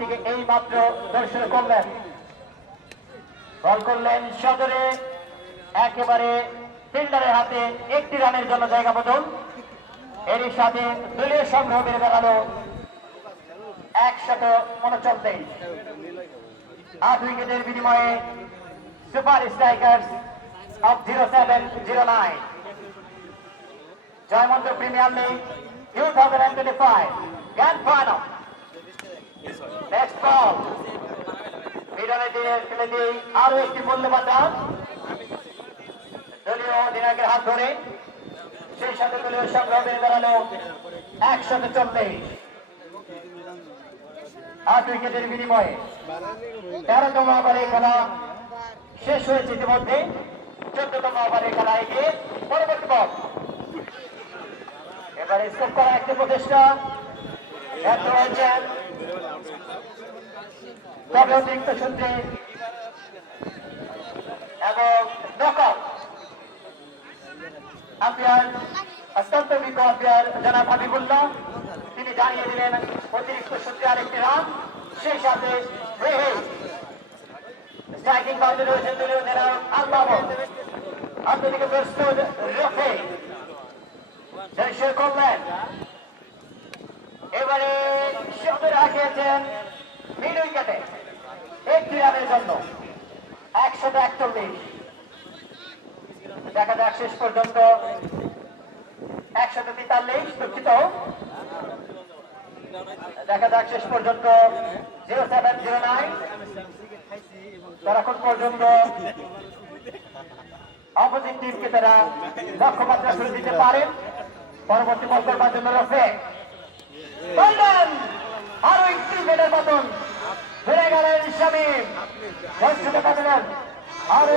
থেকে এই মাত্র দর্শন করলেন, বল করলেন সদরে, একেবারে ফিল্ডারের হাতে একটি রানের জন্য জায়গা বদল। এরই সাথে দলীয় সংগ্রহ বেড়ে দাঁড়ালো 139। 8 উইকেটের বিনিময়ে সুপার স্ট্রাইকার্স অফ 0709 জয়মন্ত্র premier league 2025 grand final. Next ball middle দিয়ে খেলে দিয়ে আরো একটি মূল্যবান রান দলীয় অধিনায়কের হাত ধরে, সেই সাথে দলীয় সংগ্রহ বেড়ে দাঁড়ালো 140। 8 উইকেটের বিনিময়ে 13তম ওভারে খেলা শেষ হয়েছে ইতিমধ্যে। 14তম ওভারে খেলা এগিয়ে পরবর্তী বল। এবারে স্কোপ করা একটি প্রচেষ্টা ব্যর্থ হয়েছেন, তবে অতিরিক্ত সূত্রে এবং নকআউট। আম্পায়ার অত্যন্ত অভিজ্ঞ আম্পায়ার জনাব হাবিবুল্লাহ, তিনি জানিয়ে দিলেন অতিরিক্ত সূত্রে আরেকটি রান, সেই সাথে স্ট্রাইকিং বাউন্ডারি রয়েছে দলীয় জেনারেল আলবাব। অন্যদিকে প্রস্তুত রফে করলেন, এবারে সদরে হাঁকিয়েছেন মিড উইকেটে একটি রানের জন্য 141। দেখা যাক শেষ পর্যন্ত 143, দুঃখিত, দেখা যাক শেষ পর্যন্ত 0709 তখন পর্যন্ত অপোজিট টিমকে তারা লক্ষ্যমাত্রা শুরু দিতে পারেন। পরবর্তী বল করবার জন্য রফে আরো একটি বেডের পতন, ফিরে গেলেন শামীম, আরো